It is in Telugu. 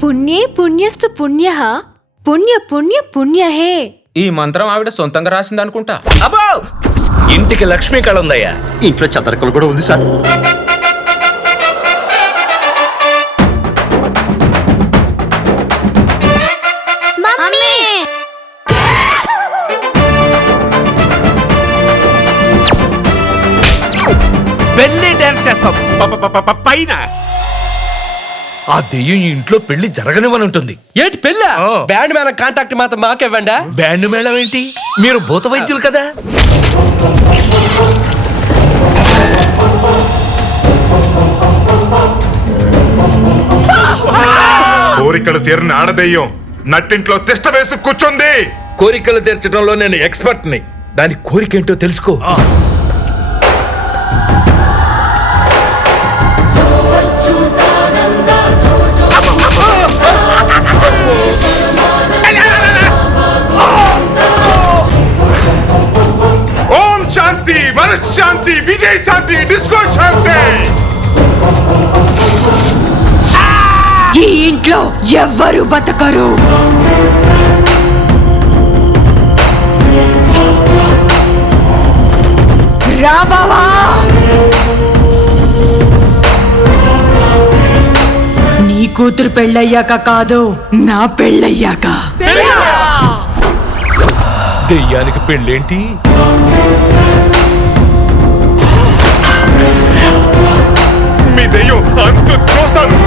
పుణ్యే పుణ్యస్తు పుణ్యః పుణ్య పుణ్య పుణ్యహే. ఈ మంత్రం ఆవిడ సొంతంగా రాసిందనుకుంటా. అబ్బో, ఇంటికి లక్ష్మీ కళ ఉందయ్యా. ఇంట్లో చదరకలు కూడా ఉంది సార్. పెళ్లి డాన్స్ చేస్తాం పైన. ఆ దెయ్యం ఇంట్లో పెళ్లి జరగనివని ఉంటుంది. ఏంటి పెళ్ళ? బ్యాండ్ మేళం కాంటాక్ట్ మాత్రం మాకేవ్వండా? బ్యాండ్ మేళం ఏంటి? మీరు భూత వైద్యులు కదా. కోరికలు తీరిన ఆడదెయ్యం నట్టింట్లో తిష్ట వేసి కూర్చుంది. కోరికలు తీర్చడంలో నేను ఎక్స్పర్ట్ ని. దాని కోరికేంటో తెలుసుకో. ఓం శాంతి, మనశ్శాంతి, విజయ శాంతి, డిస్కో శాంతి. ఈ ఇంట్లో ఎవ్వరు బతకరు. రాబావా, నీ కూతురు పెళ్ళయ్యాక కాదు, నా పెళ్ళయ్యాక. దెయ్యానికి పెళ్ళేంటి? మీ దెయ్యం అంతు చూస్తాను.